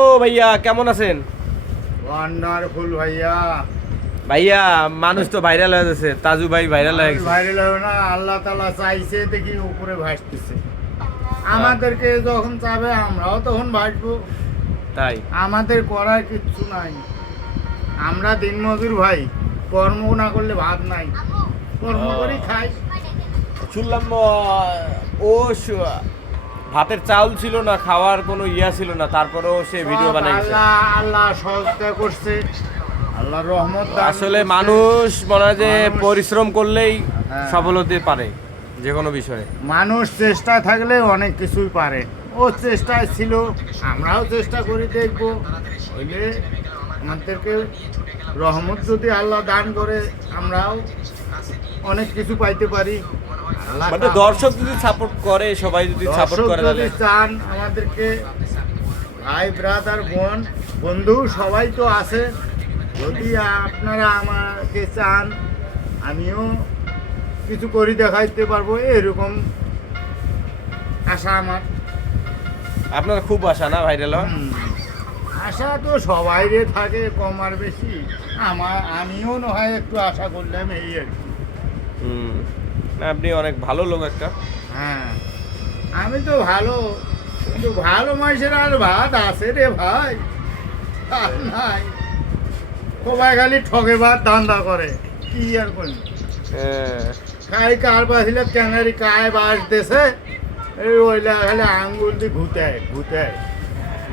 ও ভাইয়া কেমন আছেন? ওয়ান্ডারফুল ভাইয়া। ভাইয়া মানুষ তো ভাইরাল হয়ে গেছে, তাজু ভাই ভাইরাল হয়ে গেছে। ভাইরাল হবে না, আল্লাহ তাআলা চাইছে দেখি উপরে ভাসতেছে। আমাদেরকে যখন চাবে আমরাও তখন ভাসবো। তাই আমাদের করার কিচ্ছু নাই। আমরা দিনমজুর ভাই, কর্ম না করলে ভাত নাই, কর্ম করি খাই। শুনলাম ও ভাতের চাউল ছিল না, খাওয়ার কোনো ইয়া ছিল না, তারপরেও সে ভিডিও সব বানাইছে। আল্লাহ সহজতা করছে, আল্লাহর রহমত দান আসলে করছে। মানুষ মনে হয় যে মানুষ- পরিশ্রম করলেই হ্যাঁ। সফল হতে পারে যে কোনো বিষয়ে। মানুষ চেষ্টা থাকলে অনেক কিছুই পারে। ও চেষ্টায় ছিল, আমরাও চেষ্টা করি দেখবো হইলে আমাদেরকে রহমত যদি আল্লাহ দান করে আমরাও অনেক কিছু পাইতে পারি। আল্লাহ মানে দর্শক যদি সাপোর্ট করে, সবাই যদি সাপোর্ট দর্শক করে যদি তাহলে চান আমাদেরকে, ভাই ব্রাদার বোন বন্ধু সবাই তো আছে, যদি আপনারা আমাকে চান আমিও কিছু করে দেখাইতে পারবো, এরকম আশা আমার। আপনার খুব আশা না ভাইরাল হওয়ার? আশা তো সবাই থাকে কম আর বেশি, আমিও না হয় একটু আশা করলাম এই আর কি। হুম, না আপনি অনেক ভালো লোক একটা। হ্যাঁ আমি তো ভালো, কিন্তু ভালো মানুষের আর ভাত আছে রে ভাই, আর নাই। সবাই খালি ঠকে ভাত ধান্দা করে, কি আর করি। খাই কার বাসিলে ক্যানারি কায় বাস দেশে, এই ওইলা খালি আঙ্গুল দিয়ে ঘুতায় ঘুতায়